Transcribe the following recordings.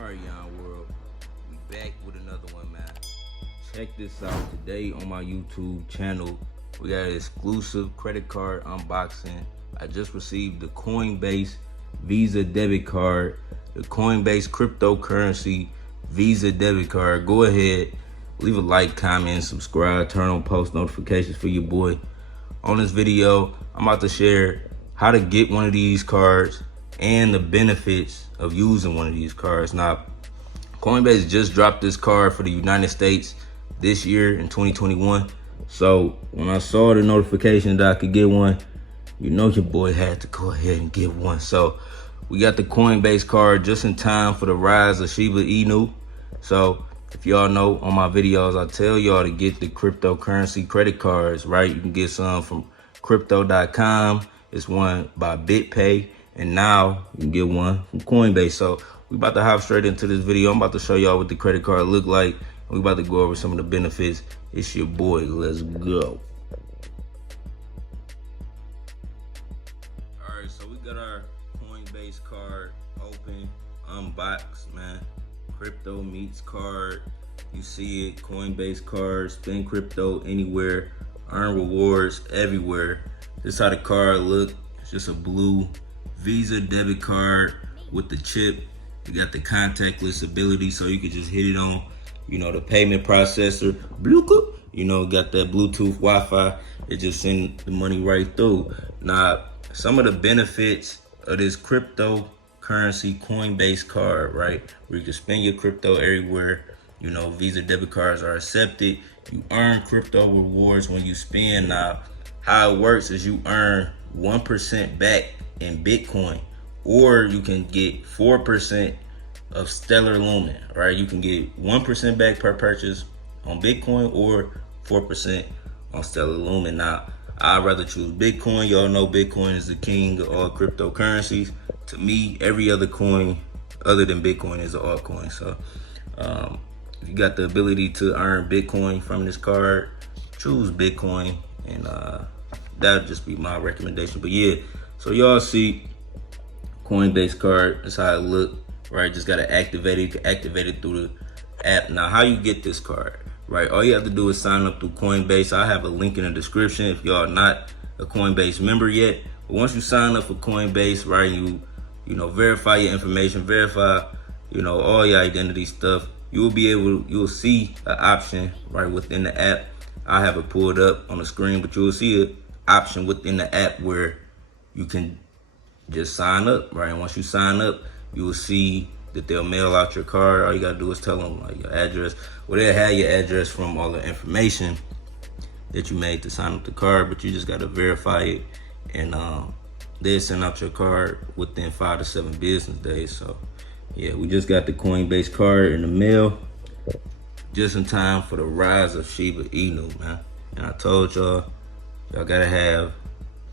Alright, Yon World, we back with another one, man. Check this out. Today on my YouTube channel, we got an exclusive credit card unboxing. I just received the Coinbase Visa debit card, the Coinbase cryptocurrency Visa debit card. Go ahead, leave a like, comment, subscribe, turn on post notifications for your boy. On this video, I'm about to share how to get one of these cards and the benefits of using one of these cards. Now, Coinbase just dropped this card for the United States this year in 2021. So when I saw the notification that I could get one, you know your boy had to go ahead and get one. So we got the Coinbase card just in time for the rise of Shiba Inu. So if y'all know, on my videos, I tell y'all to get the cryptocurrency credit cards, right? You can get some from crypto.com. It's one by BitPay. And now you can get one from Coinbase. So we about to hop straight into this video. I'm about to show y'all what the credit card look like. We about to go over some of the benefits. It's your boy. Let's go. All right, so we got our Coinbase card open, unboxed, man. Crypto meets card. You see it, Coinbase card, spend crypto anywhere, earn rewards everywhere. This is how the card look. It's just a blue Visa debit card with the chip. You got the contactless ability, so you can just hit it on, you know, the payment processor. Bluetooth, you know, got that Bluetooth Wi-Fi. It just send the money right through. Now, some of the benefits of this cryptocurrency Coinbase card, right? Where you can spend your crypto everywhere. You know, Visa debit cards are accepted. You earn crypto rewards when you spend. Now, how it works is you earn 1% back in Bitcoin, or you can get 4% of Stellar Lumen, right? You can get 1% back per purchase on Bitcoin or 4% on Stellar Lumen. Now, I'd rather choose Bitcoin. Y'all know Bitcoin is the king of all cryptocurrencies. To me, every other coin other than Bitcoin is an altcoin. So if you got the ability to earn Bitcoin from this card, choose Bitcoin, and that'll just be my recommendation. But yeah, so y'all see Coinbase card, that's how it look, right? Just gotta activate it. You can activate it through the app. Now, how you get this card, right? All you have to do is sign up through Coinbase. I have a link in the description if y'all not a Coinbase member yet. But once you sign up for Coinbase, right, you know, verify your information, verify, you know, all your identity stuff, you'll see an option right within the app. I have it pulled up on the screen, but you'll see an option within the app where you can just sign up, right? And once you sign up, you will see that they'll mail out your card. All you gotta do is tell them like your address. Well, they'll have your address from all the information that you made to sign up the card, but you just gotta verify it, and they'll send out your card within 5 to 7 business days. So yeah, we just got the Coinbase card in the mail, just in time for the rise of Shiba Inu, man. And I told y'all gotta have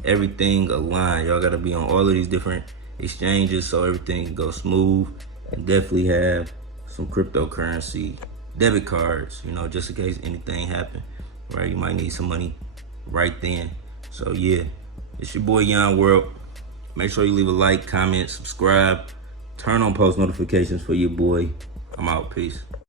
everything aligned. Y'all gotta be on all of these different exchanges so everything can go smooth, and definitely have some cryptocurrency debit cards, you know, just in case anything happen, right? You might need some money right then. So yeah, it's your boy Yon World. Make sure you leave a like, comment, subscribe, turn on post notifications for your boy. I'm out. Peace.